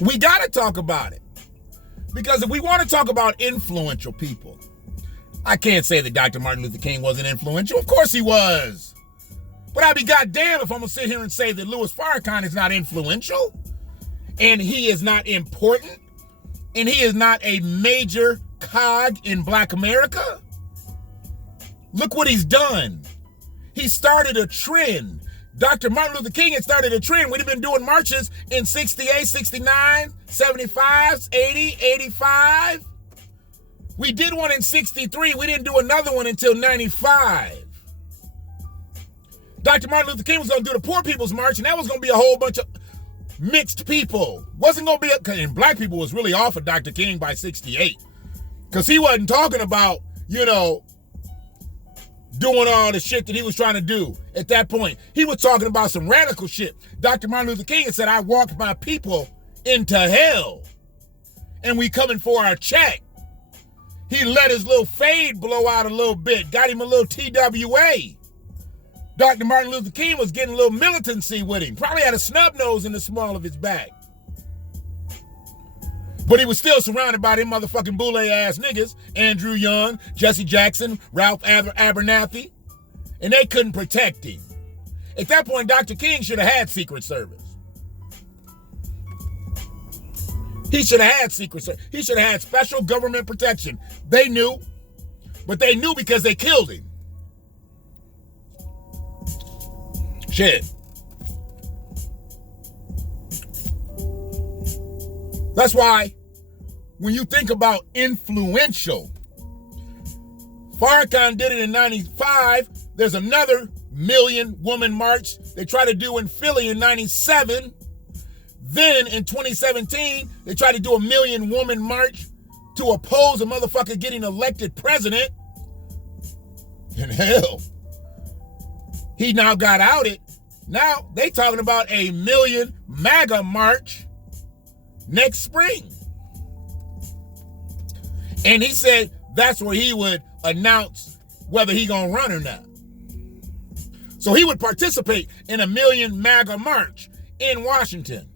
We got to talk about it. Because if we want to talk about influential people, I can't say that Dr. Martin Luther King wasn't influential. Of course he was. But I'd be goddamn if I'm going to sit here and say that Louis Farrakhan is not influential, and he is not important, and he is not a major cog in Black America. Look what he's done. He started a trend. Dr. Martin Luther King had started a trend. We'd have been doing marches in 68, 69, 75, 80, 85. We did one in 63. We didn't do another one until 95. Dr. Martin Luther King was going to do the Poor People's March, and that was going to be a whole bunch of mixed people. Wasn't going to be, and Black people was really off of Dr. King by 68. Because he wasn't talking about, doing all the shit that he was trying to do at that point. He was talking about some radical shit. Dr. Martin Luther King said, I walked my people into hell, and we coming for our check. He let his little fade blow out a little bit, got him a little TWA. Dr. Martin Luther King was getting a little militancy with him. Probably had a snub nose in the small of his back. But he was still surrounded by them motherfucking boule-ass niggas. Andrew Young, Jesse Jackson, Ralph Abernathy. And they couldn't protect him. At that point, Dr. King should have had Secret Service. He should have had Secret Service. He should have had special government protection. They knew. But they knew because they killed him. Shit. That's why when you think about influential, Farrakhan did it in 95. There's another million woman march they tried to do in Philly in 97. Then in 2017, they tried to do a million woman march to oppose a motherfucker getting elected president. And hell, he now got outed. Now they talking about a million MAGA march next spring. And he said that's where he would announce whether he gonna run or not. So he would participate in a million MAGA march in Washington.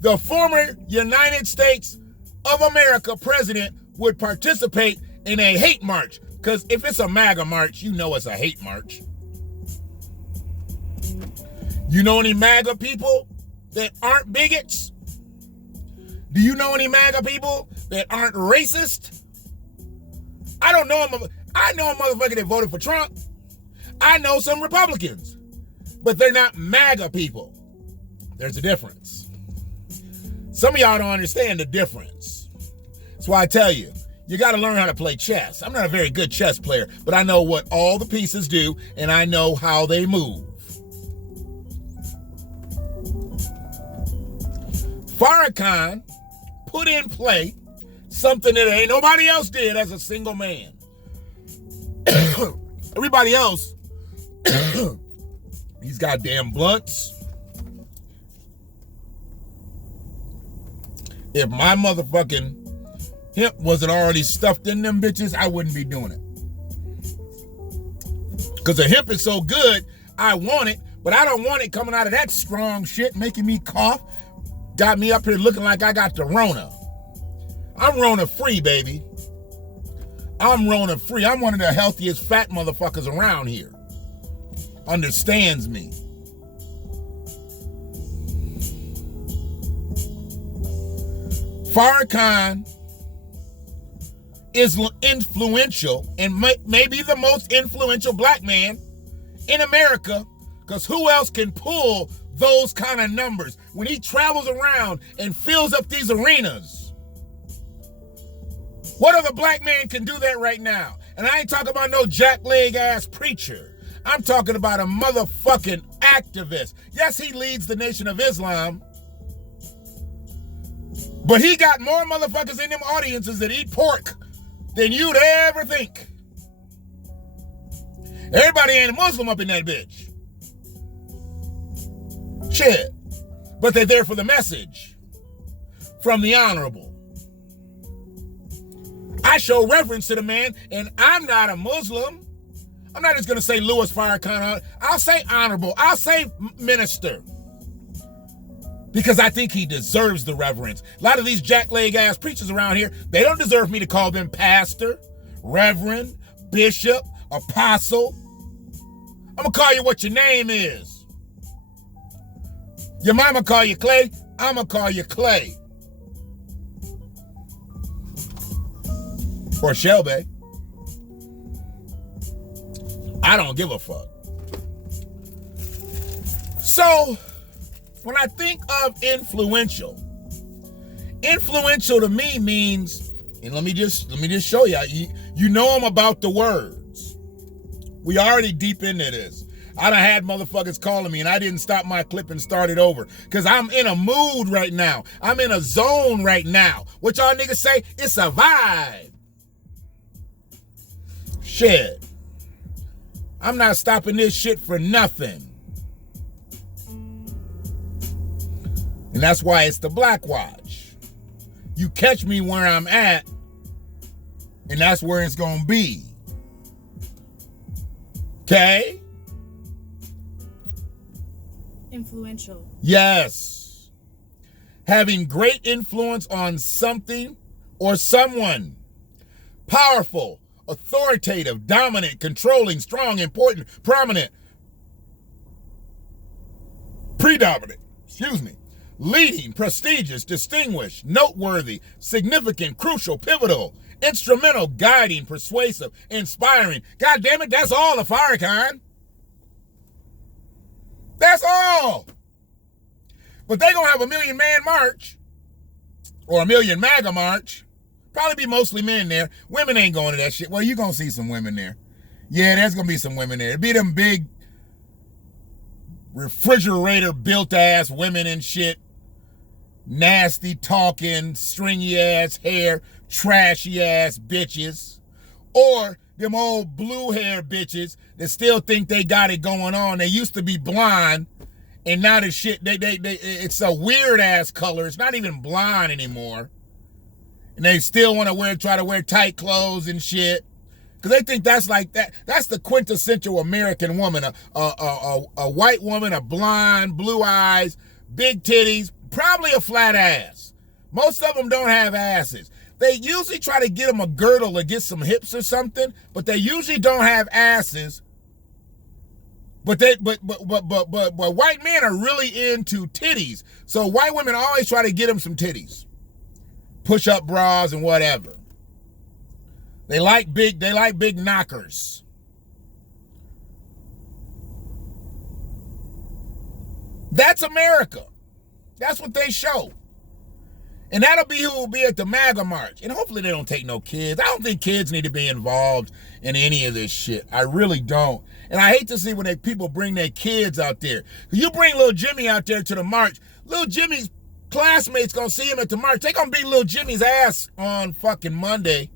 The former United States of America president would participate in a hate march. Because if it's a MAGA march, you know it's a hate march. You know any MAGA people that aren't bigots? Do you know any MAGA people that aren't racist? I don't know them. I know a motherfucker that voted for Trump. I know some Republicans, but they're not MAGA people. There's a difference. Some of y'all don't understand the difference. That's why I tell you, you got to learn how to play chess. I'm not a very good chess player, but I know what all the pieces do, and I know how they move. Farrakhan put in play something that ain't nobody else did as a single man. Everybody else, these goddamn blunts. If my motherfucking hemp wasn't already stuffed in them bitches, I wouldn't be doing it. Because the hemp is so good, I want it, but I don't want it coming out of that strong shit, making me cough. Got me up here looking like I got the Rona. I'm Rona free, baby. I'm Rona free. I'm one of the healthiest fat motherfuckers around here. Understands me. Farrakhan is influential and maybe the most influential black man in America, because who else can pull those kind of numbers when he travels around and fills up these arenas? What other black man can do that right now? And I ain't talking about no jackleg ass preacher. I'm talking about a motherfucking activist. Yes, he leads the Nation of Islam, but he got more motherfuckers in them audiences that eat pork than you'd ever think. Everybody ain't a Muslim up in that bitch. Shit. But they're there for the message from the honorable. I show reverence to the man, and I'm not a Muslim. I'm not just going to say Louis Farrakhan. I'll say honorable. I'll say minister. Because I think he deserves the reverence. A lot of these jackleg ass preachers around here, they don't deserve me to call them pastor, reverend, bishop, apostle. I'm gonna call you what your name is. Your mama call you Clay, I'm gonna call you Clay. Or Shelby. I don't give a fuck. So, when I think of influential to me means, and let me just show you. You know I'm about the words. We already deep into this. I done had motherfuckers calling me and I didn't stop my clip and start it over. Cause I'm in a mood right now. I'm in a zone right now. What y'all niggas say? It's a vibe. Shit. I'm not stopping this shit for nothing. And that's why it's the BlackWatch. You catch me where I'm at, and that's where it's gonna be. Okay? Influential. Yes. Having great influence on something or someone. Powerful, authoritative, dominant, controlling, strong, important, prominent, predominant, leading, prestigious, distinguished, noteworthy, significant, crucial, pivotal, instrumental, guiding, persuasive, inspiring. God damn it, that's all of Farrakhan. That's all. But they gonna have a Million Man March or a Million MAGA March. Probably be mostly men there. Women ain't going to that shit. Well, you gonna see some women there. Yeah, there's gonna be some women there. It'd be them big refrigerator built ass women and shit. Nasty talking, stringy ass hair, trashy ass bitches. Or them old blue hair bitches that still think they got it going on. They used to be blonde, and now the shit, it's a weird ass color. It's not even blonde anymore. And they still want to try to wear tight clothes and shit. Because they think that's like that. That's the quintessential American woman. A white woman, a blonde, blue eyes, big titties, probably a flat ass. Most of them don't have asses. They usually try to get them a girdle to get some hips or something, but they usually don't have asses. But white men are really into titties. So white women always try to get them some titties. Push-up bras and whatever. They like big knockers. That's America. That's what they show. And that'll be who will be at the MAGA March. And hopefully they don't take no kids. I don't think kids need to be involved in any of this shit. I really don't. And I hate to see when people bring their kids out there. You bring little Jimmy out there to the march, little Jimmy's classmates gonna see him at the march. They gonna beat little Jimmy's ass on fucking Monday.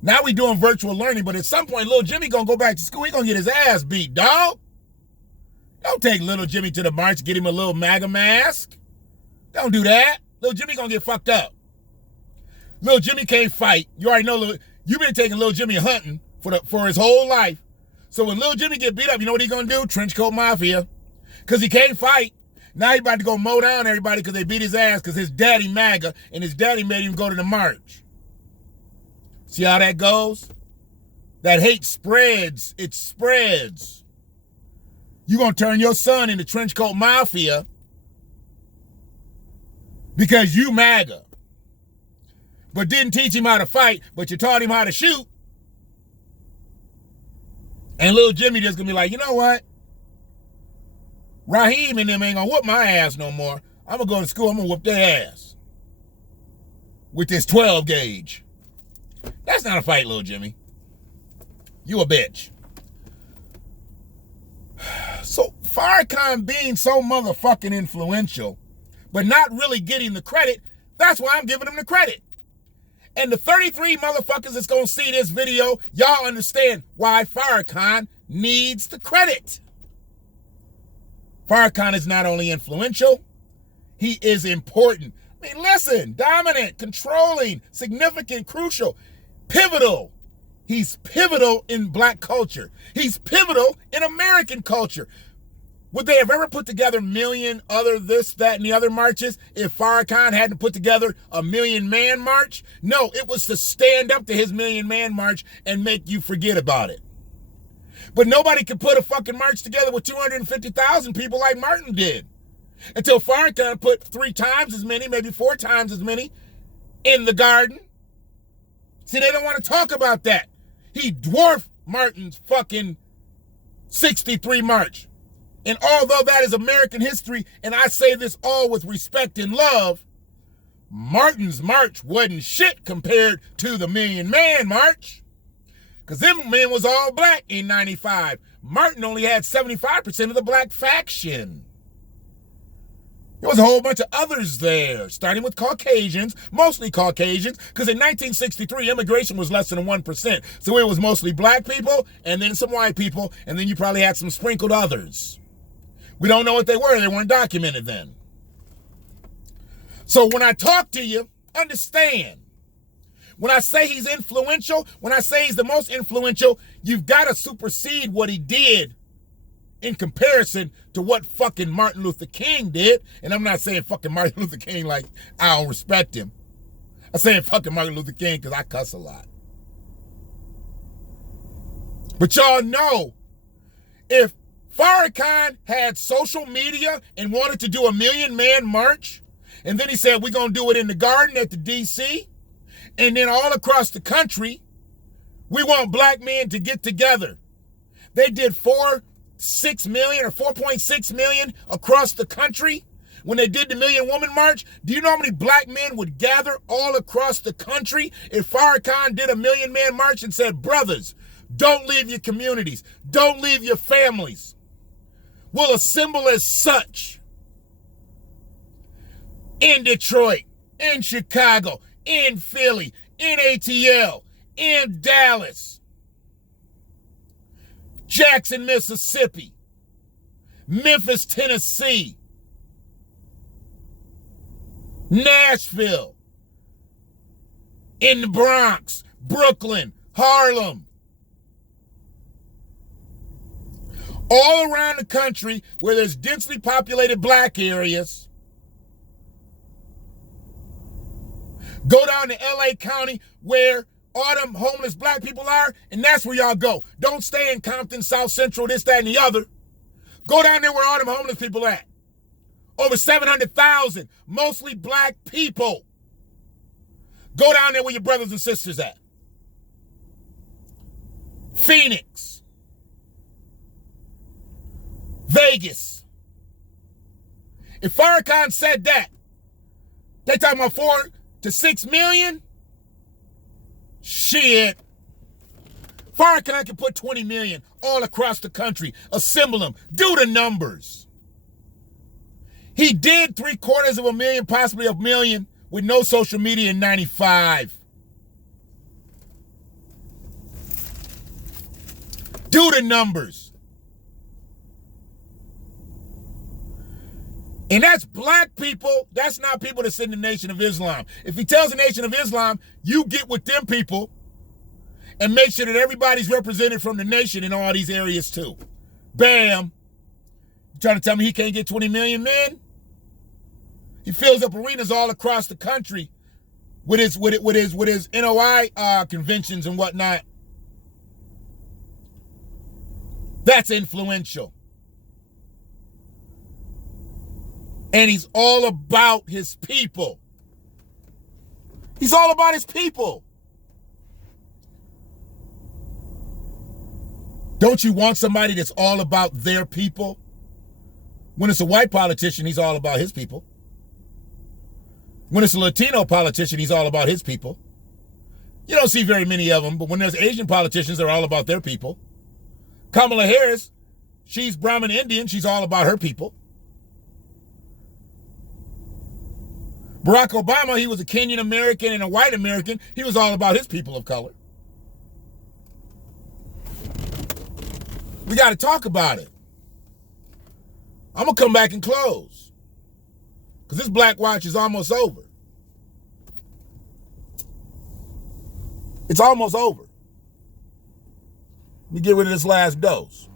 Now we doing virtual learning, but at some point, little Jimmy gonna go back to school. He gonna get his ass beat, dog. Don't take little Jimmy to the march, get him a little MAGA mask. Don't do that. Little Jimmy gonna get fucked up. Little Jimmy can't fight. You already know, you've been taking little Jimmy hunting for his whole life. So when little Jimmy get beat up, you know what he gonna do? Trench coat mafia. Because he can't fight. Now he about to go mow down everybody because they beat his ass because his daddy MAGA and his daddy made him go to the march. See how that goes? That hate spreads. It spreads. You're going to turn your son into trench coat mafia because you MAGA. But didn't teach him how to fight, but you taught him how to shoot. And little Jimmy just going to be like, you know what? Raheem and them ain't going to whoop my ass no more. I'm going to go to school. I'm going to whoop their ass. With this 12 gauge. That's not a fight, little Jimmy. You a bitch. So Farrakhan being so motherfucking influential, but not really getting the credit, that's why I'm giving him the credit. And the 33 motherfuckers that's going to see this video, y'all understand why Farrakhan needs the credit. Farrakhan is not only influential, he is important. I mean, listen, dominant, controlling, significant, crucial, pivotal. He's pivotal in black culture. He's pivotal in American culture. Would they have ever put together a million other this, that, and the other marches if Farrakhan hadn't put together a million-man march? No, it was to stand up to his million-man march and make you forget about it. But nobody could put a fucking march together with 250,000 people like Martin did. Until Farrakhan put 3 times as many, maybe 4 times as many, in the garden. See, they don't want to talk about that. He dwarfed Martin's fucking 63 march. And although that is American history, and I say this all with respect and love, Martin's march wasn't shit compared to the Million Man March. Because them men was all black in 95. Martin only had 75% of the black faction. There was a whole bunch of others there, starting with Caucasians, mostly Caucasians, because in 1963, immigration was less than 1%. So it was mostly black people, and then some white people, and then you probably had some sprinkled others. We don't know what they were. They weren't documented then. So when I talk to you, understand. When I say he's influential, when I say he's the most influential, you've got to supersede what he did in comparison to what fucking Martin Luther King did. And I'm not saying fucking Martin Luther King like I don't respect him. I'm saying fucking Martin Luther King because I cuss a lot. But y'all know, if Farrakhan had social media and wanted to do a million-man march, and then he said, we're going to do it in the garden at the D.C., and then all across the country, we want black men to get together. They did 4.6 million or 4.6 million across the country when they did the Million Woman March. Do you know how many black men would gather all across the country if Farrakhan did a million-man march and said, brothers, don't leave your communities, don't leave your families. We'll assemble as such in Detroit, in Chicago, in Philly, in ATL, in Dallas, Jackson, Mississippi, Memphis, Tennessee, Nashville, in the Bronx, Brooklyn, Harlem. All around the country where there's densely populated black areas. Go down to LA County where all them homeless black people are, and that's where y'all go. Don't stay in Compton, South Central, this, that, and the other. Go down there where all them homeless people at. Over 700,000, mostly black people. Go down there where your brothers and sisters at. Phoenix. Vegas. If Farrakhan said that, they talking about 4 to 6 million? Shit. Farrakhan can put 20 million all across the country. Assemble them. Do the numbers. He did 750,000, possibly a million, with no social media in 95. Do the numbers. And that's black people. That's not people that's in the Nation of Islam. If he tells the Nation of Islam, you get with them people and make sure that everybody's represented from the nation in all these areas too. Bam. You trying to tell me he can't get 20 million men? He fills up arenas all across the country with his NOI conventions and whatnot. That's influential. And he's all about his people. He's all about his people. Don't you want somebody that's all about their people? When it's a white politician, he's all about his people. When it's a Latino politician, he's all about his people. You don't see very many of them, but when there's Asian politicians, they're all about their people. Kamala Harris, she's Brahmin Indian, she's all about her people. Barack Obama, he was a Kenyan American and a white American. He was all about his people of color. We got to talk about it. I'm going to come back and close, because this BlackWatch is almost over. It's almost over. Let me get rid of this last dose.